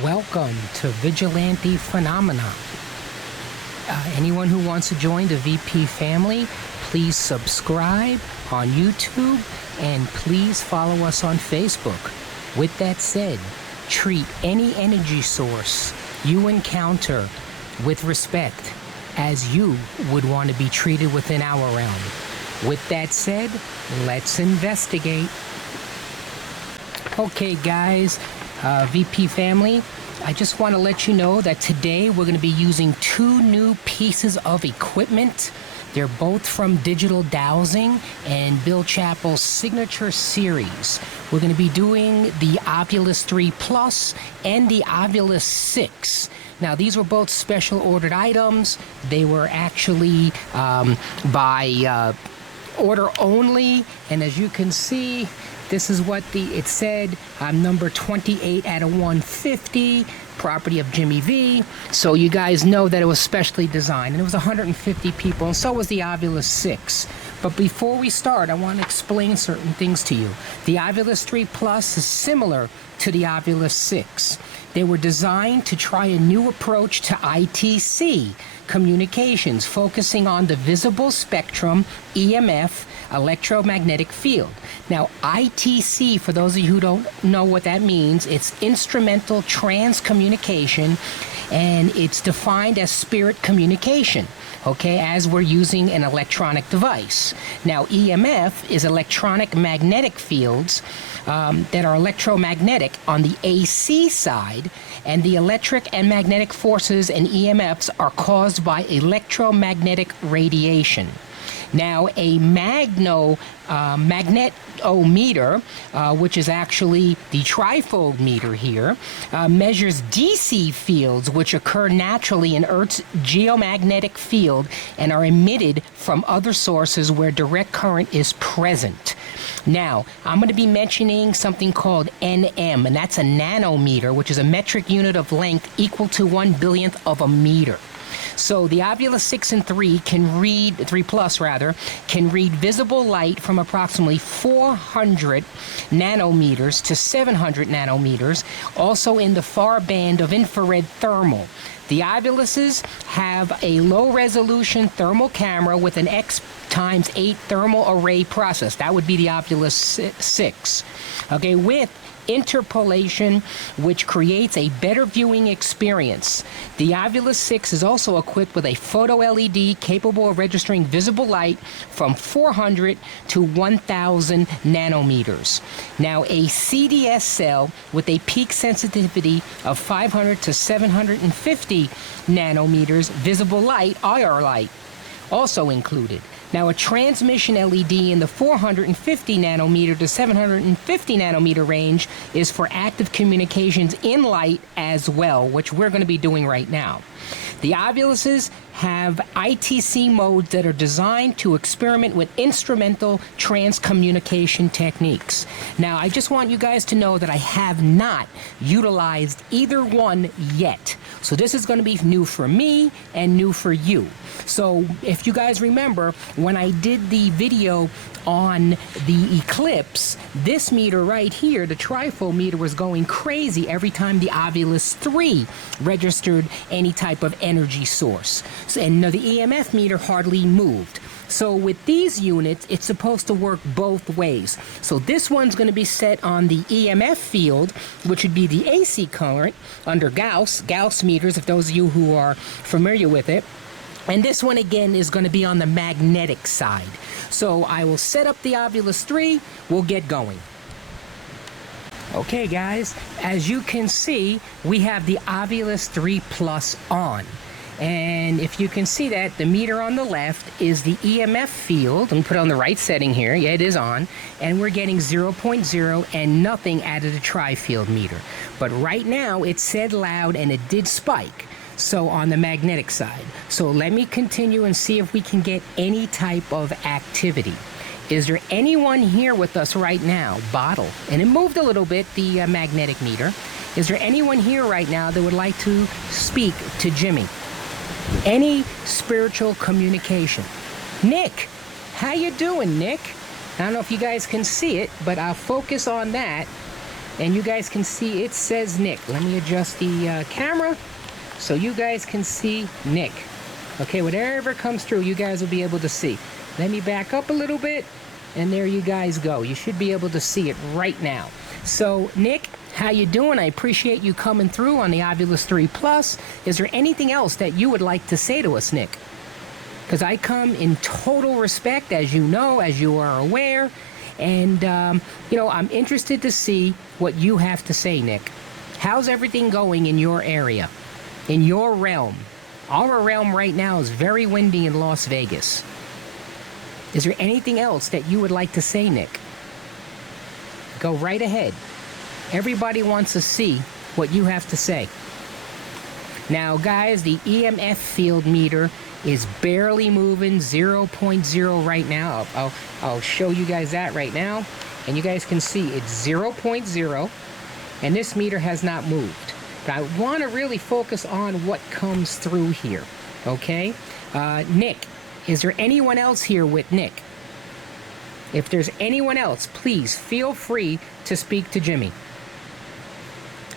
Welcome to Vigilante Phenomena. Anyone who wants to join the VP family, please subscribe on YouTube and please follow us on Facebook. With that said, treat any energy source you encounter with respect as you would want to be treated within our realm. With that said, let's investigate. Okay guys, VP family, I just want to let you know that today we're going to be using two new pieces of equipment. They're both from Digital Dowsing and Bill Chappell's signature series. We're going to be doing the Ovilus 3 Plus and the Ovilus 6. Now, these were both special ordered items. They were actually by order only, and as you can see, this is what it said, number 28 out of 150, property of Jimmy V. So you guys know that it was specially designed, and it was 150 people, and so was the Ovilus 6. But before we start, I want to explain certain things to you. The Ovilus 3 Plus is similar to the Ovilus 6. They were designed to try a new approach to ITC communications, focusing on the visible spectrum, EMF, electromagnetic field. Now, ITC, for those of you who don't know what that means, it's instrumental trans communication, and it's defined as spirit communication, okay, as we're using an electronic device. Now, EMF is electronic magnetic fields that are electromagnetic on the AC side, and the electric and magnetic forces and EMFs are caused by electromagnetic radiation. Now, a magnetometer, which is actually the Trifield meter here, measures DC fields which occur naturally in Earth's geomagnetic field and are emitted from other sources where direct current is present. Now, I'm going to be mentioning something called NM, and that's a nanometer, which is a metric unit of length equal to 1/1,000,000th of a meter. So the Ovilus 6 and 3 can read, 3 Plus rather, can read visible light from approximately 400 nanometers to 700 nanometers, also in the far band of infrared thermal. The Oviluses have a low-resolution thermal camera with an X×8 thermal array process. That would be the Ovilus 6. Okay, with interpolation, which creates a better viewing experience. The Ovilus 6 is also equipped with a photo LED capable of registering visible light from 400 to 1,000 nanometers. Now, a CDS cell with a peak sensitivity of 500 to 750 nanometers visible light, IR light, also included. Now, a transmission LED in the 450 nanometer to 750 nanometer range is for active communications in light as well, which we're going to be doing right now. The Oviluses have ITC modes that are designed to experiment with instrumental transcommunication techniques. Now, I just want you guys to know that I have not utilized either one yet. So this is going to be new for me and new for you. So if you guys remember, when I did the video on the eclipse, this meter right here, the Trifield meter, was going crazy every time the Ovilus 3 registered any type of energy source. And the EMF meter hardly moved. So with these units, it's supposed to work both ways. So this one's going to be set on the EMF field, which would be the AC current under Gauss meters, if those of you who are familiar with it. And this one, again, is going to be on the magnetic side. So I will set up the Ovilus 3. We'll get going. Okay, guys, as you can see, we have the Ovilus 3 Plus on. And if you can see that, the meter on the left is the EMF field. Let me put it on the right setting here. Yeah, it is on. And we're getting 0.0 and nothing out of the Trifield meter. But right now, it said loud and it did spike. So on the magnetic side. So let me continue and see if we can get any type of activity. Is there anyone here with us right now? Bottle. And it moved a little bit, the magnetic meter. Is there anyone here right now that would like to speak to Jimmy? Any spiritual communication? Nick, how you doing, Nick? I don't know if you guys can see it, but I'll focus on that. and you guys can see it says Nick. Let me adjust the camera so you guys can see Nick. Okay, whatever comes through, you guys will be able to see. Let me back up a little bit, and there you guys go. You should be able to see it right now. So, Nick, how you doing? I appreciate you coming through on the Ovilus 3 Plus. Is there anything else that you would like to say to us, Nick? Because I come in total respect, as you know, as you are aware, and, I'm interested to see what you have to say, Nick. How's everything going in your area, in your realm? Our realm right now is very windy in Las Vegas. Is there anything else that you would like to say, Nick? Go right ahead. Everybody wants to see what you have to say. Now, guys, the EMF field meter is barely moving, 0.0 right now. I'll show you guys that right now. And you guys can see it's 0.0, and this meter has not moved. But I want to really focus on what comes through here, okay? Nick, is there anyone else here with Nick? If there's anyone else, please feel free to speak to Jimmy.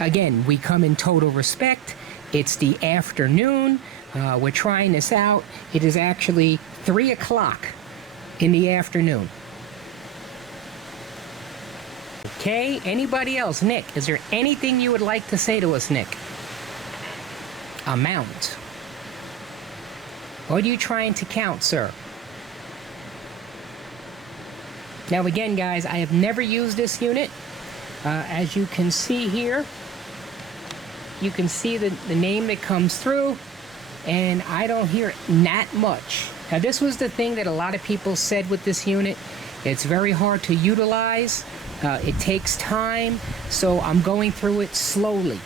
Again, we come in total respect. It's the afternoon. We're trying this out. It is actually 3 o'clock in the afternoon. Okay, anybody else? Nick, is there anything you would like to say to us, Nick? Amount. What are you trying to count, sir? Now again, guys, I have never used this unit. As you can see here, you can see the name that comes through, and I don't hear that much. Now this was the thing that a lot of people said with this unit. It's very hard to utilize. It takes time, so I'm going through it slowly.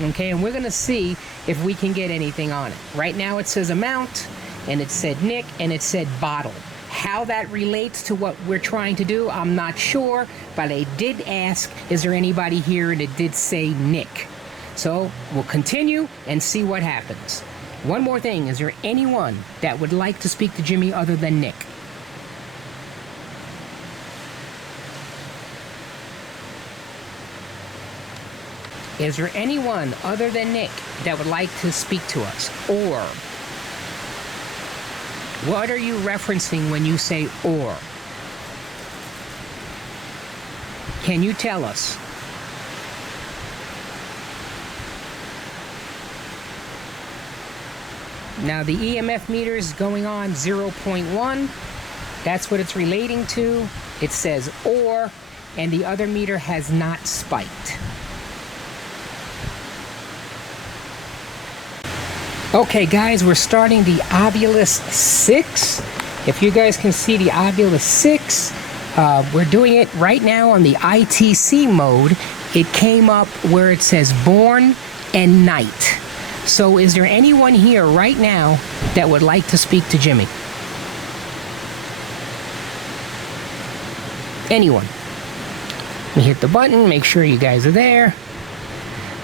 Okay, and we're going to see if we can get anything on it. Right now it says amount, and it said Nick, and it said bottle. How that relates to what we're trying to do, I'm not sure, but I did ask, is there anybody here, and it did say Nick. So we'll continue and see what happens. One more thing, is there anyone that would like to speak to Jimmy other than Nick? Is there anyone other than Nick that would like to speak to us? Or, what are you referencing when you say or? Can you tell us? Now the EMF meter is going on 0.1. That's what it's relating to. It says or, and the other meter has not spiked. Okay, guys, we're starting the Ovilus 6. If you guys can see the Ovilus 6, we're doing it right now on the ITC mode. It came up where it says born and night. So is there anyone here right now that would like to speak to Jimmy? Anyone? Let me hit the button, make sure you guys are there.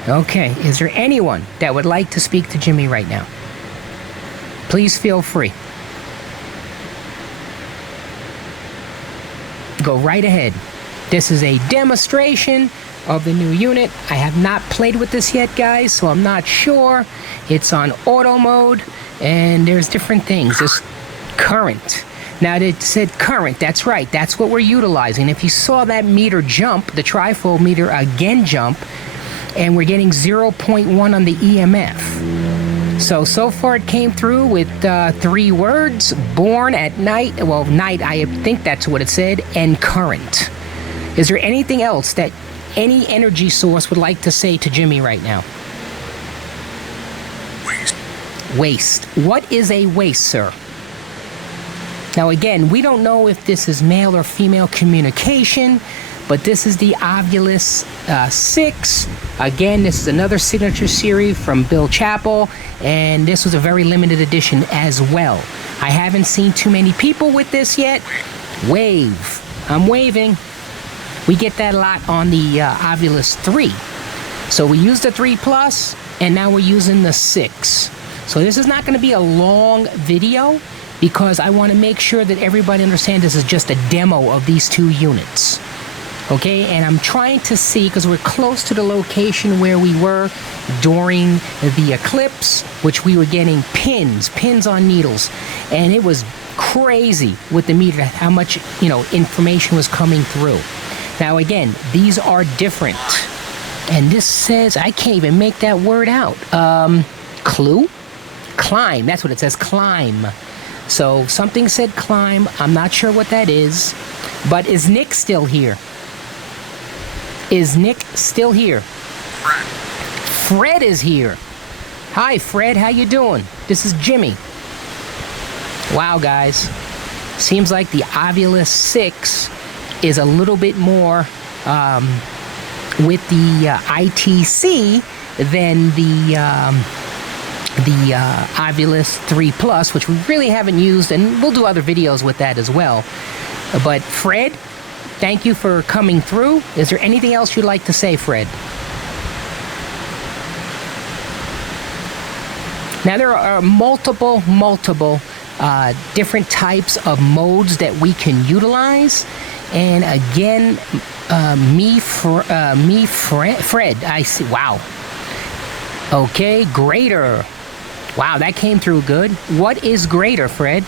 Okay, is there anyone that would like to speak to Jimmy right now? Please feel free. Go right ahead. This is a demonstration of the new unit. I have not played with this yet, guys, so I'm not sure. It's on auto mode, and there's different things. This current. Now, it said current. That's right. That's what we're utilizing. If you saw that meter jump, the Trifield meter again jump, and we're getting 0.1 on the EMF. So far it came through with 3 words: born at night, well, night, I think that's what it said, and current. Is there anything else that any energy source would like to say to Jimmy right now? Waste. Waste. What is a waste, sir? Now again, we don't know if this is male or female communication, but this is the Ovilus 6. Again, this is another signature series from Bill Chappell, and this was a very limited edition as well. I haven't seen too many people with this yet. Wave. I'm waving. We get that a lot on the Ovilus 3. So we used the 3 Plus, and now we're using the 6. So this is not going to be a long video, because I want to make sure that everybody understands this is just a demo of these 2 units. Okay, and I'm trying to see, because we're close to the location where we were during the eclipse, which we were getting pins on needles, and it was crazy with the meter how much information was coming through. Now again, these are different, and this says, I can't even make that word out. Clue? Climb, that's what it says, climb. So something said climb, I'm not sure what that is, but is Nick still here? Is Nick still here? Fred is here. Hi, Fred. How you doing? This is Jimmy. Wow, guys. Seems like the Ovilus 6 is a little bit more with the ITC than the Ovilus 3 Plus, which we really haven't used, and we'll do other videos with that as well. But Fred, thank you for coming through. Is there anything else you'd like to say, Fred? Now, there are multiple different types of modes that we can utilize. And again, Fred, I see. Wow. Okay, greater. Wow, that came through good. What is greater, Fred?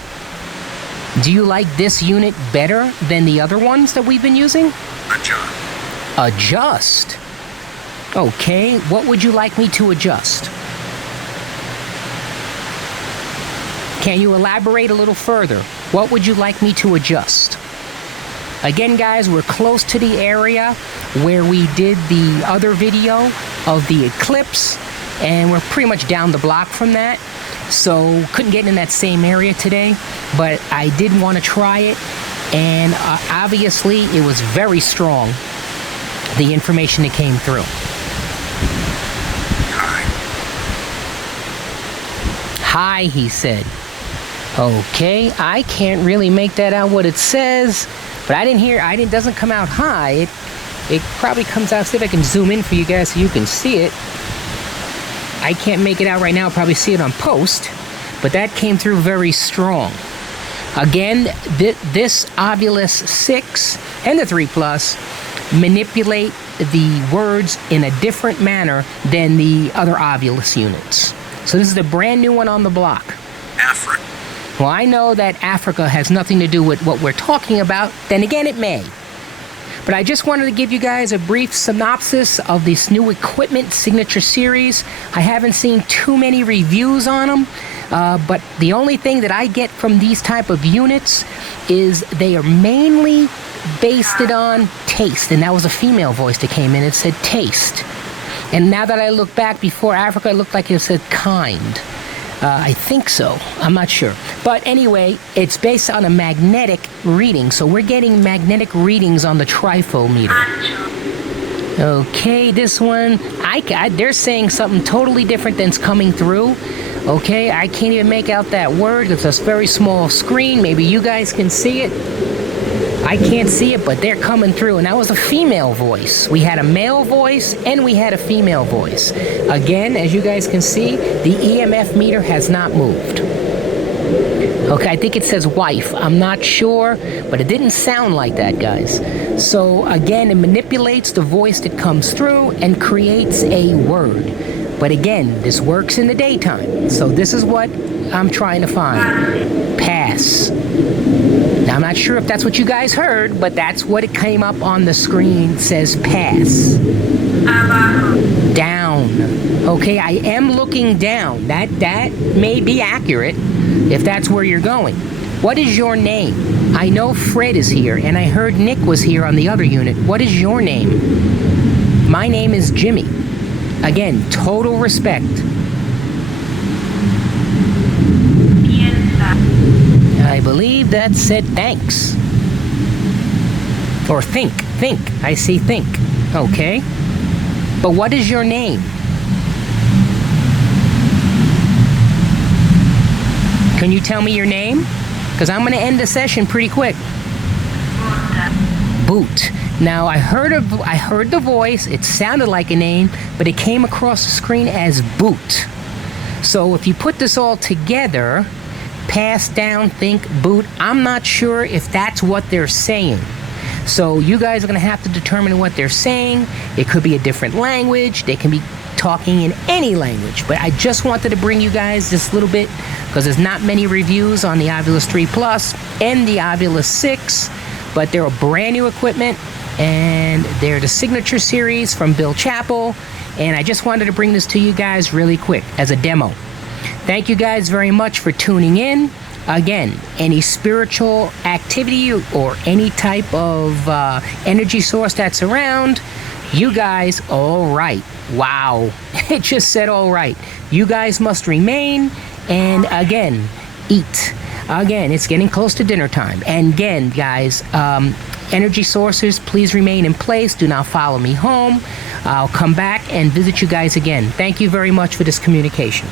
Do you like this unit better than the other ones that we've been using? Adjust. Okay, what would you like me to adjust? Can you elaborate a little further? What would you like me to adjust? Again, guys, we're close to the area where we did the other video of the eclipse, and we're pretty much down the block from that. So couldn't get in that same area today, but I did want to try it, and obviously it was very strong, the information that came through. Hi, he said. Okay, I can't really make that out what it says, but it doesn't come out high. It probably comes out. See if I can zoom in for you guys so you can see it. I can't make it out right now. I'll probably see it on post, but that came through very strong. Again, this Ovilus 6 and the 3 Plus manipulate the words in a different manner than the other Ovilus units. So this is the brand new one on the block. Africa. Well, I know that Africa has nothing to do with what we're talking about. Then again, it may. But I just wanted to give you guys a brief synopsis of this new equipment signature series. I haven't seen too many reviews on them, but the only thing that I get from these type of units is they are mainly based it on taste. And that was a female voice that came in. It said taste. And now that I look back, before Africa, it looked like it said kind. I think so. I'm not sure. But anyway, it's based on a magnetic reading. So we're getting magnetic readings on the Trifield meter. Okay, this one, they're saying something totally different than's coming through. Okay, I can't even make out that word. It's a very small screen. Maybe you guys can see it. I can't see it, but they're coming through. And that was a female voice. We had a male voice and we had a female voice. Again, as you guys can see, the EMF meter has not moved. Okay, I think it says wife. I'm not sure, but it didn't sound like that, guys. So again, it manipulates the voice that comes through and creates a word. But again, this works in the daytime. So this is what I'm trying to find. Pass. Now, I'm not sure if that's what you guys heard, but that's what it came up on the screen. It says pass. Down. Okay, I am looking down. That may be accurate if that's where you're going. What is your name? I know Fred is here, and I heard Nick was here on the other unit. What is your name? My name is Jimmy. Again, total respect. I believe that said thanks. Or think. I see think. Okay. But what is your name? Can you tell me your name? Because I'm going to end the session pretty quick. Boot. Now, I heard the voice. It sounded like a name, but it came across the screen as boot. So if you put this all together, pass, down, think, boot, I'm not sure if that's what they're saying. So you guys are going to have to determine what they're saying. It could be a different language. They can be talking in any language. But I just wanted to bring you guys this little bit because there's not many reviews on the Ovilus 3 Plus and the Ovilus 6, but they're a brand new equipment, and they're the Signature Series from Bill Chappell, and I just wanted to bring this to you guys really quick as a demo. Thank you guys very much for tuning in. Again, any spiritual activity or any type of energy source that's around, you guys, all right. Wow, it just said all right. You guys must remain and, again, eat. Again, it's getting close to dinner time. And again, guys, energy sources, please remain in place. Do not follow me home. I'll come back and visit you guys again. Thank you very much for this communication.